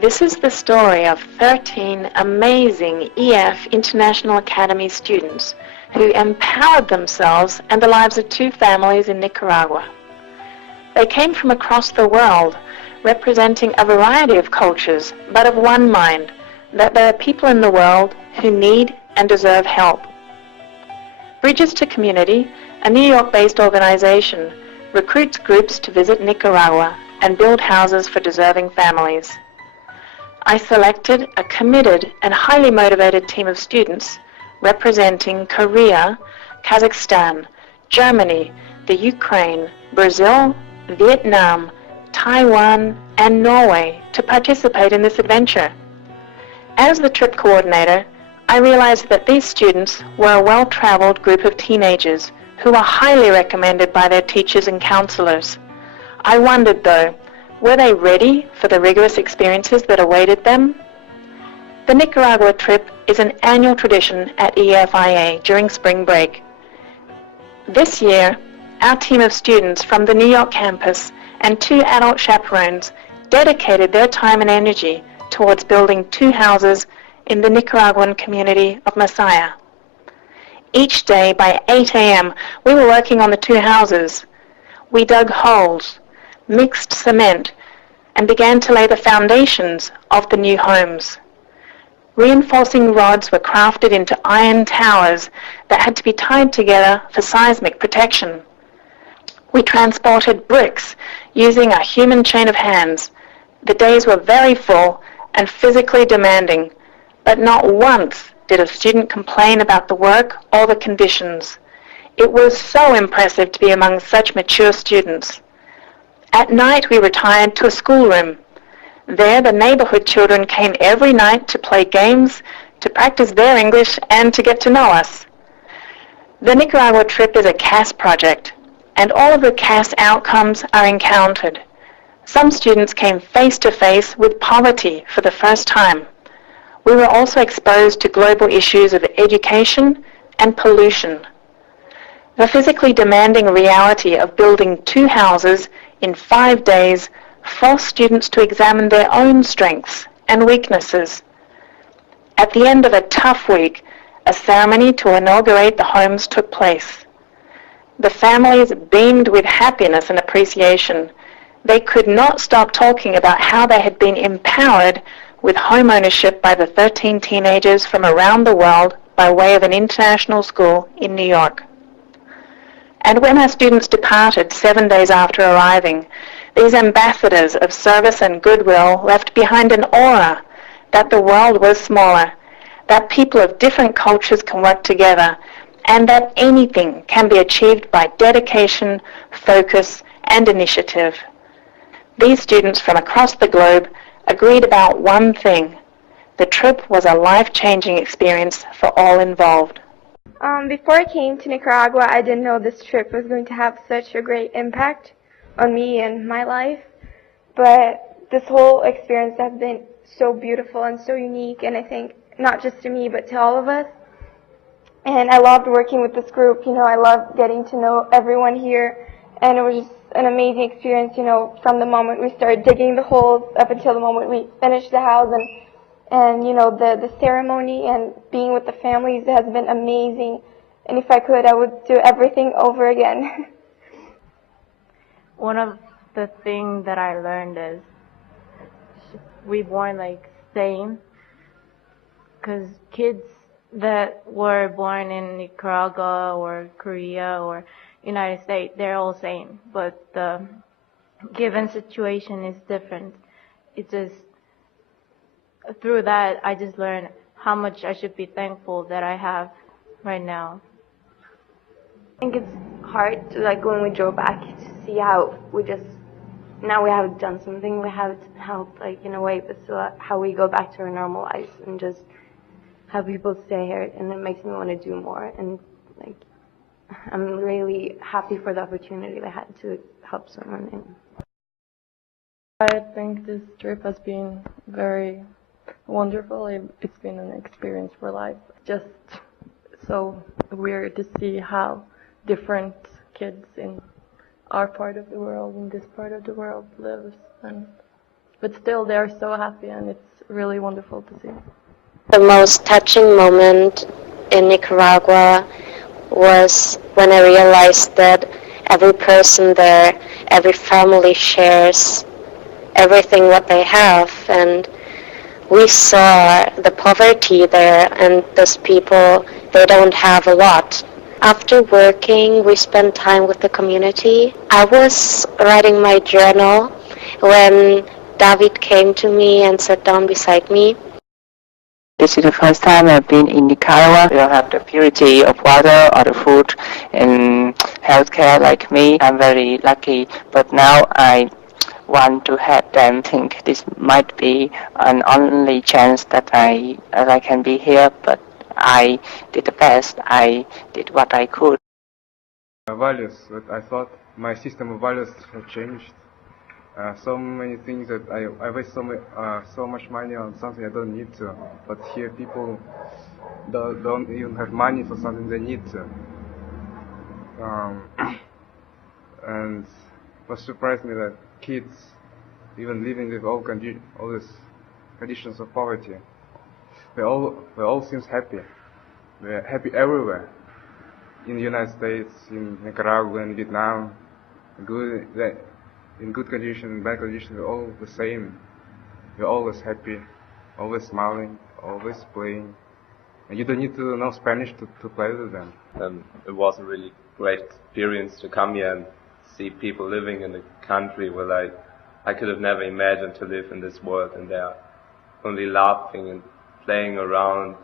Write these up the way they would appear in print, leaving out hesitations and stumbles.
This is the story of 13 amazing EF International Academy students who empowered themselves and the lives of 2 families in Nicaragua. They came from across the world, representing a variety of cultures, but of one mind, that there are people in the world who need and deserve help. Bridges to Community, a New York-based organization, recruits groups to visit Nicaragua and build houses for deserving families. I selected a committed and highly motivated team of students representing Korea, Kazakhstan, Germany, the Ukraine, Brazil, Vietnam, Taiwan, and Norway to participate in this adventure. As the trip coordinator, I realized that these students were a well-traveled group of teenagers who were highly recommended by their teachers and counselors. I wondered, though, were they ready for the rigorous experiences that awaited them? The Nicaragua trip is an annual tradition at EFIA during spring break. This year, our team of students from the New York campus and 2 adult chaperones dedicated their time and energy towards building 2 houses in the Nicaraguan community of Masaya. Each day by 8 a.m., we were working on the 2 houses. We dug holes, mixed cement, and began to lay the foundations of the new homes. Reinforcing rods were crafted into iron towers that had to be tied together for seismic protection. We transported bricks using a human chain of hands. The days were very full and physically demanding, but not once did a student complain about the work or the conditions. It was so impressive to be among such mature students. At night, we retired to a schoolroom. There, the neighborhood children came every night to play games, to practice their English, and to get to know us. The Nicaragua trip is a CAS project, and all of the CAS outcomes are encountered. Some students came face to face with poverty for the first time. We were also exposed to global issues of education and pollution. The physically demanding reality of building 2 houses in 5 days forced students to examine their own strengths and weaknesses. At the end of a tough week, a ceremony to inaugurate the homes took place. The families beamed with happiness and appreciation. They could not stop talking about how they had been empowered with home ownership by the 13 teenagers from around the world by way of an international school in New York. And when our students departed 7 days after arriving, these ambassadors of service and goodwill left behind an aura that the world was smaller, that people of different cultures can work together, and that anything can be achieved by dedication, focus, and initiative. These students from across the globe agreed about one thing. The trip was a life-changing experience for all involved. Before I came to Nicaragua, I didn't know this trip was going to have such a great impact on me and my life, but this whole experience has been so beautiful and so unique, and I think not just to me, but to all of us. And I loved working with this group. I loved getting to know everyone here, and it was just an amazing experience, from the moment we started digging the holes up until the moment we finished the house, and the ceremony and being with the families has been amazing. And if I could, I would do everything over again. One of the things that I learned is we born same, because kids that were born in Nicaragua or Korea or United States, they're all same, but the given situation is different. It just through that I just learned how much I should be thankful that I have right now. I think it's hard to when we drove back to see how now we have done something, we have helped in a way, but still how we go back to our normal lives and just have people stay here, and it makes me want to do more, and I'm really happy for the opportunity I had to help someone. I think this trip has been very wonderful. It's been an experience for life. Just so weird to see how different kids in our part of the world, in this part of the world, lives, and but still they're so happy, and it's really wonderful to see. The most touching moment in Nicaragua was when I realized that every person there, every family shares everything what they have, and we saw the poverty there, and those people, they don't have a lot. After working, we spent time with the community. I was writing my journal when David came to me and sat down beside me. This is the first time I've been in Nicaragua. We don't have the purity of water or the food and healthcare like me. I'm very lucky, but now I want to have them think this might be an only chance that I can be here, but I did the best. I did what I could. Values that I thought my system of values have changed. So many things that I waste so much money on something I don't need to, but here people don't even have money for something they need to. And what surprised me that kids, even living with all these conditions of poverty, they all seems happy. They're happy everywhere. In the United States, in Nicaragua, in Vietnam, in good condition, in bad condition, we're all the same. We're always happy, always smiling, always playing. And you don't need to know Spanish to play with them. It was a really great experience to come here and see people living in a country where I could have never imagined to live in this world, and they're only laughing and playing around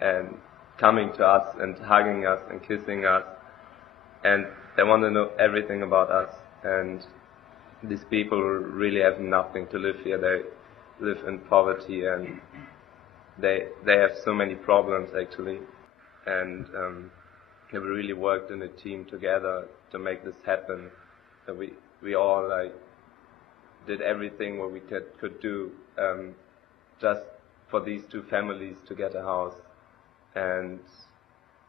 and coming to us and hugging us and kissing us, and they want to know everything about us. And these people really have nothing to live here. They live in poverty, and they have so many problems actually, and we really worked in a team together to make this happen. And we all did everything what we could do just for these two families to get a house. And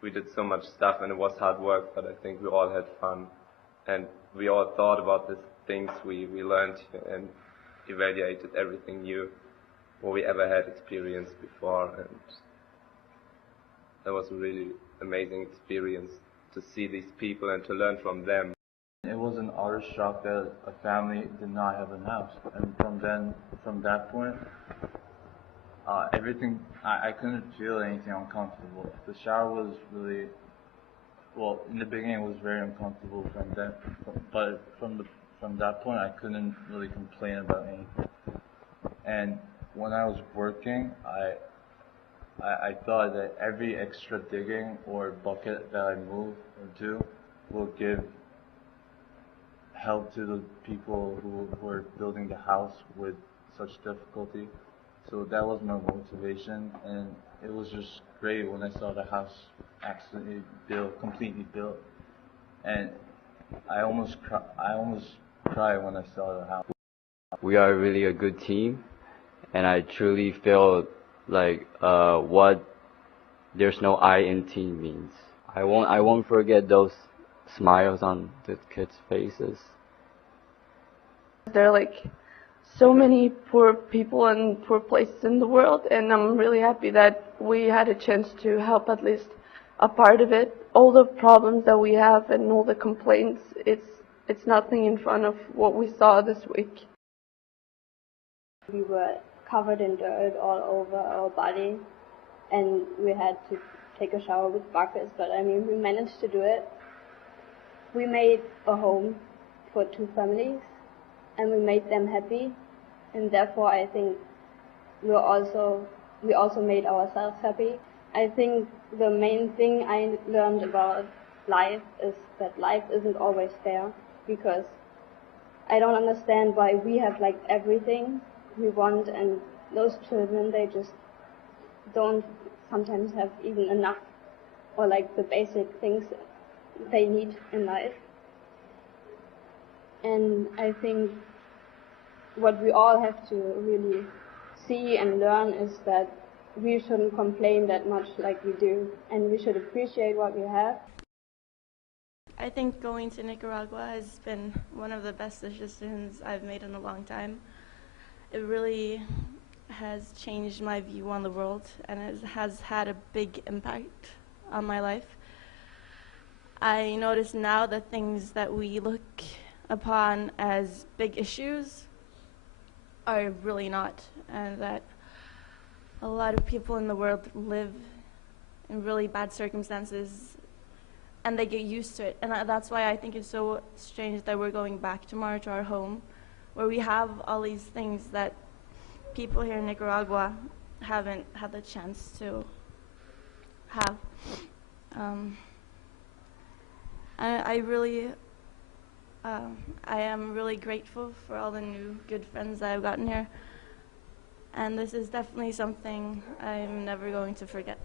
we did so much stuff, and it was hard work, but I think we all had fun. And we all thought about the things we learned and evaluated everything new, what we ever had experienced before. And that was a really amazing experience to see these people and to learn from them. It was an utter shock that a family did not have a house. And from that point, everything, I couldn't feel anything uncomfortable. The shower was really, well, in the beginning it was very uncomfortable but from that point I couldn't really complain about anything. And when I was working, I thought that every extra digging or bucket that I move or do will give help to the people who were building the house with such difficulty. So that was my motivation, and it was just great when I saw the house actually completely built, and I almost cried when I saw the house. We are really a good team, and I truly feel like what there's no I in team means. I won't forget those smiles on the kids' faces. There are so many poor people and poor places in the world, and I'm really happy that we had a chance to help at least a part of it. All the problems that we have and all the complaints, it's nothing in front of what we saw this week. We were covered in dirt all over our body, and we had to take a shower with buckets, but I mean, we managed to do it. We made a home for two families, and we made them happy, and therefore I think we also made ourselves happy. I think the main thing I learned about life is that life isn't always fair, because I don't understand why we have everything we want, and those children, they just don't sometimes have even enough, or the basic things they need in life. And I think what we all have to really see and learn is that we shouldn't complain that much like we do, and we should appreciate what we have. I think going to Nicaragua has been one of the best decisions I've made in a long time. it really has changed my view on the world, and it has had a big impact on my life. I notice now that things that we look upon as big issues are really not, and that a lot of people in the world live in really bad circumstances and they get used to it. And that's why I think it's so strange that we're going back tomorrow to our home, where we have all these things that people here in Nicaragua haven't had the chance to have. I am really grateful for all the new good friends that I've gotten here, and this is definitely something I'm never going to forget.